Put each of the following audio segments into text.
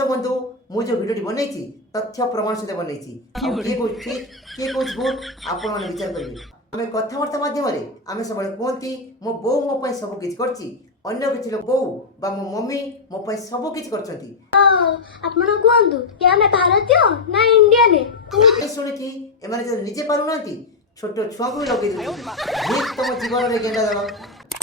बंधु मुझे वीडियो बनई तथ्य प्रमाण सहित बनई किए कौन ठीक किए कौन भूल आपण मैंने विचार करेंगे। आम कथबार्ता मध्यम आम सब कहती मो बो मो सब किसी करची अन्य किसी लोग बो बा मो मम्मी मो सब किसी करछंती। आपण कहंतु कि आमे भारतीय ना इंडियन शुणिकी एमाने जो निजे पारु नांती छोट छुआ को भी लगे ठीक तुम जीवन रे गेंडा दवा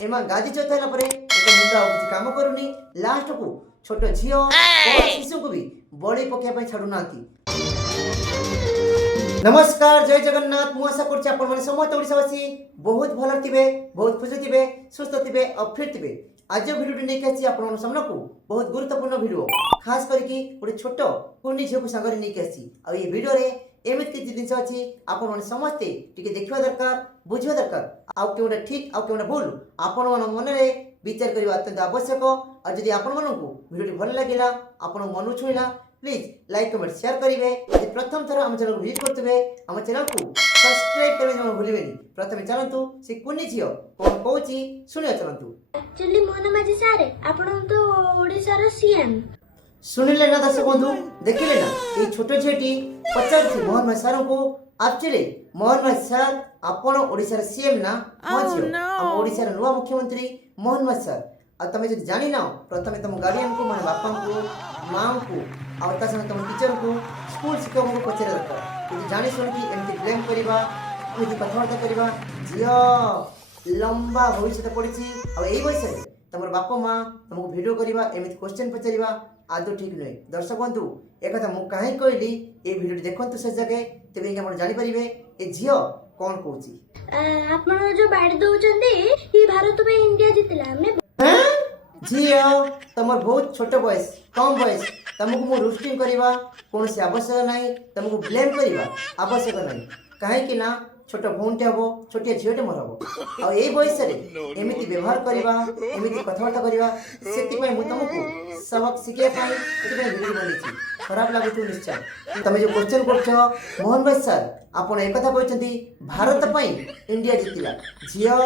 एमा गादी चोथाला परे एक मुंडा किसी काम करूनी लास्ट को छोट झियो शिशु को भी बड़ी पकिया पे छाडू नांती। नमस्कार जय जगन्नाथ मु आशा करछि आपण माने समस्त ओडिसावासी बहुत भल थिबे बहुत खुश थिबे सुस्थ थिबे और फिट थिबे। आज वीडियो नहीं कहछि आपण सामने को बहुत गुरुत्वपूर्ण वीडियो खास करके गोटे छोट कुनी झियो को संगरे नहीं कहछि और ये वीडियो रे एमित किछि जिंस अछि आपण माने समस्ते टिके देखिबा दरकार बुझिबा दरकार आउ केउडा ठीक आउ केउडा भूल आपण मन मन रे विचार करबा अत्यंत आवश्यक। और जदि आपण मन को वीडियो भल लागिला आपण मन छुइला प्लीज लाइक कमेंट शेयर करिवे। यदि प्रथम थर हम चैनल को विजिट करतबे हम चैनल को सब्सक्राइब करबे न भूलिबेनी। प्रथम चलंतु से कुनी झियो कोन कहूची सुनियो चलंतु। एक्चुअली मोहन माझी सारे आपण तो ओडिसा रो सीएम सुनिले ना दर्शक बंधु देखिले ना ये छोट झियोटी पचारछि मोहन माझी सार को एक्चुअली मोहन माझी सार आपण ओडिसा रो सीएम ना हां झियो हम ओडिसा रो नुवा मुख्यमंत्री मोहन माझी सार। आ तमे जदि जानि ना प्रथमे तुम गार्डियन को माने बापा को मां को और ता संग तुम टीचर को स्कूल शिक्षक को पचरे दरकार यदि जानि सुन कि एमती ब्लेम करबा यदि कथबार्ता करबा झियो लंबा भविष्य पड़िछि और एई बयस रे तमर बापा मां तुमको वीडियो करबा एमती क्वेश्चन पचरिबा आदो ठीक नै। दर्शक बंधु एक कथा मु काहे कहली ए वीडियो देखंतु से जगह तबे हम जानि परिबे ए झियो कोन कहूची। आपण जो बाड़ी दउचंदी ई भारत पे इंडिया जितला हमने झियो तमर बहुत छोट बयस कम बयस तुमको मु रोस्टिंग करबा कौन से आवश्यक नहीं तुमको ब्लेम करबा आवश्यक नहीं काहे कि ना छोट भौंटे हबो छोटिया झियोटे मोर हबो और एई बयस रे एमिति व्यवहार करबा एमिति कथबार्ता करबा सेति पय मु तुमको सबक सिखे पाई सेति पय वीडियो बनेछि खराब लागुछु निश्चय। तमे जो क्वेश्चन करछो मोहन भाई सर आपण एक कथा कहचंती भारत पय इंडिया जितिला झियो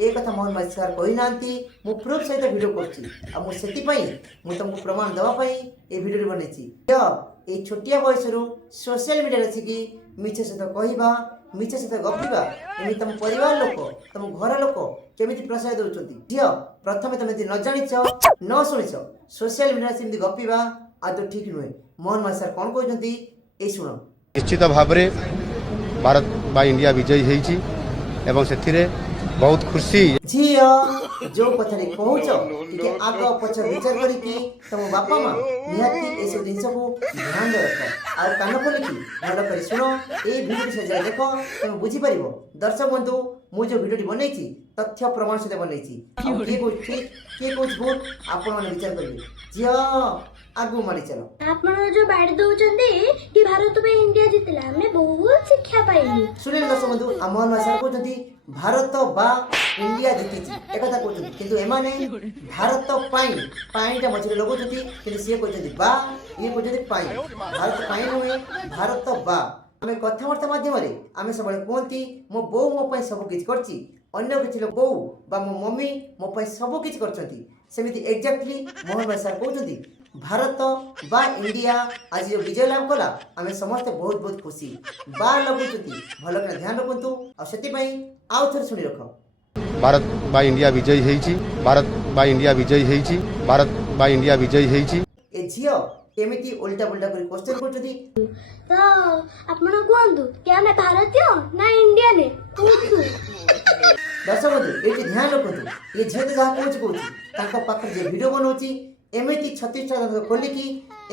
ए कथा मोहन भाई सर कहि नांती मु प्रूफ सहित वीडियो करछि आ मु सेति पय मु तुमको प्रमाण दवा पय ए वीडियो बनेछि। झियो ए छोटिया बयस रु सोशल मीडिया रे छिकी मिछ सहित कहिबा मिछ सहित गपिबा एमि तुम परिवार लोक तुम घर लोक केमिति प्रशय दउचंती। झियो प्रथमे तमे न जानिछो न सुनिछो सोशल मीडिया से एमि गपिबा आदो ठीक नुहे। मोहन भाई सर कोन कहचंती ए सुनो। निश्चित भाव में भारत बा इंडिया विजयी होईची एवं सेथिरे बहुत खुशी। झियो जो कथा रे कहउचो कि आगो पछ विचार करी कि तुम बापा मां निहाती ए सब जिंस को ध्यान दे रखो और कान खोली कि भलो करी सुनो ए वीडियो से जा देखो तुम बुझी परिबो। दर्शक बंधु मु जो वीडियो बनईची तथ्य प्रमाण सहित बनईची किए को ठीक किए को भूल आपण माने विचार करिवे। झियो आगु मारी चलो आपण जो बाड़ी दउचंदी कि भारत पे इंडिया जितला हमने बहुत शिक्षा पाइली। सुनिल दर्शक बंधु मोहन भाई सर कहचंती भारत बा इंडिया जीतीची एक कथा कहचंती किंतु एमाने भारत पाई पाईटा मझे लगोचंती किंतु से कहचंती बा ये कहचंती पाई भारत पाई नुहे भारत बा। आमे कथबार्ता माध्यम रे आमे सब कहती मो बो मो सब किछि करची अन्य किछि लोग बो बा मो मम्मी मो सब किछि करचंती सेमिति एग्जैक्टली मोहन भाई सर कहचंती भारत बा इंडिया आज जो विजय लाभ कला आमे समस्त बहुत बहुत खुशी बा लगुचंती भलो के ध्यान रखंतु और सेति पई आउ थर सुनि रखो। भारत बा इंडिया विजयी होईची भारत बा इंडिया विजयी होईची भारत बा इंडिया विजयी होईची। ए झियो केमिति उल्टा पुल्टा करी क्वेश्चन करचंती तो आपण कहंतु कि आमे भारतीय ना इंडियन दर्शक बंधु एटी ध्यान रखंतु ये झियो तो जहा कहउची तांका पाखर जे वीडियो बनउची एमिति 36 टा खोली कि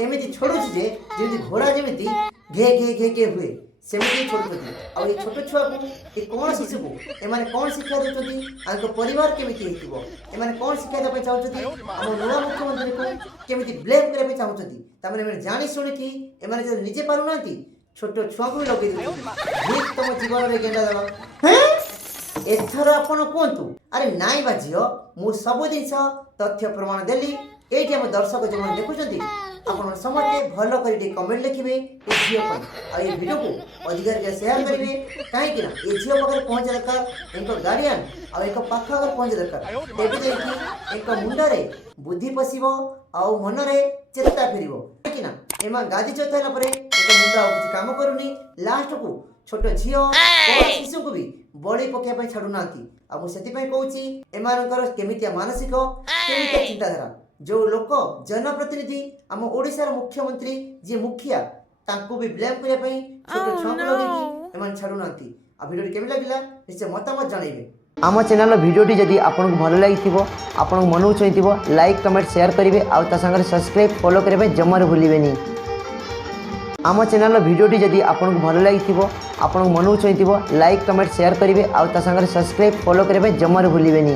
एमिति छोड़ुची जे जेमिति घोड़ा जेमिति घे घे घे घे हुए सेमिति छोड़ुची और ये छोट छुआ को ए कोन शिशु को एमाने कोन शिक्षा देउचंती आंको परिवार केमिति हेतिबो एमाने कोन शिक्षा देबे चाहउचंती हम नुवा मुख्यमंत्री को केमिति ब्लेम करबे चाहउचंती तामने एमाने जानि सुनि कि एमाने जे निजे पारु नांती छोट छुआ को लगे ठीक तुम जीवन रे गेंडा दवा हैं एथर आपण कोंतु अरे नाई बा झियो मु सब जिंस तथ्य प्रमाण देली एठी हम दर्शक जो देखुचंती आपण समते भलो करी कमेंट लिखिबे ए झियो पर और ये वीडियो को अधिकार के शेयर करिवे काहे कि ना ए झियो पकर पहुंच दरकार इनको गार्डियन और एक पाखा अगर पहुंच दरकार तेबे देखि एक मुंडा रे बुद्धि पसिबो ଆଉ ମନରେ ଚେତା ଫେରିବ କାହିଁକି ନା ଏମା ଗାଦି ଚୋତ ହେଲା ପରେ ଏକ ମୁଣ୍ଡ ଆଉ କିଛି କାମ କରୁନି ଲାଷ୍ଟକୁ ଛୋଟ ଝିଅ ଶିଶୁଙ୍କୁ ବି ବଳି ପକାଇବା ପାଇଁ ଛାଡୁନାହାନ୍ତି ଆଉ ମୁଁ ସେଥିପାଇଁ କହୁଛି ଏମାନଙ୍କର କେମିତିଆ ମାନସିକ କେମିତିଆ ଚିନ୍ତାଧାରା ଯୋଉ ଲୋକ ଜନପ୍ରତିନିଧି ଆମ ଓଡ଼ିଶାର ମୁଖ୍ୟମନ୍ତ୍ରୀ ଯିଏ ମୁଖିଆ ତାଙ୍କୁ ବି ବ୍ଲେମ୍ କରିବା ପାଇଁ ଛୋଟ ଛୁଆଙ୍କୁ ଲଗେଇକି ଏମାନେ ଛାଡୁନାହାନ୍ତି ଆଉ ଭିଡ଼ିଓଟି କେମିତି ଲାଗିଲା ନିଶ୍ଚୟ ମତାମତ ଜଣାଇବେ ଆମ ଚ୍ୟାନେଲର ଭିଡ଼ିଓଟି ଯଦି ଆପଣଙ୍କୁ ଭଲ ଲାଗିଥିବ ଆପଣଙ୍କୁ ମନକୁ ଛୁଇଁଥିବ ଲାଇକ୍ କମେଣ୍ଟ ସେୟାର କରିବେ ଆଉ ତା ସାଙ୍ଗରେ ସବସ୍କ୍ରାଇବ୍ ଫଲୋ କରିବା ପାଇଁ ଜମାରୁ ଭୁଲିବେନି ଆମ ଚ୍ୟାନେଲର ଭିଡ଼ିଓଟି ଯଦି ଆପଣଙ୍କୁ ଭଲ ଲାଗିଥିବ ଆପଣଙ୍କୁ ମନକୁ ଛୁଇଁଥିବ ଲାଇକ୍ କମେଣ୍ଟ ସେୟାର କରିବେ ଆଉ ତା ସାଙ୍ଗରେ ସବସ୍କ୍ରାଇବ୍ ଫଲୋ କରିବା ପାଇଁ ଜମାରୁ ଭୁଲିବେନି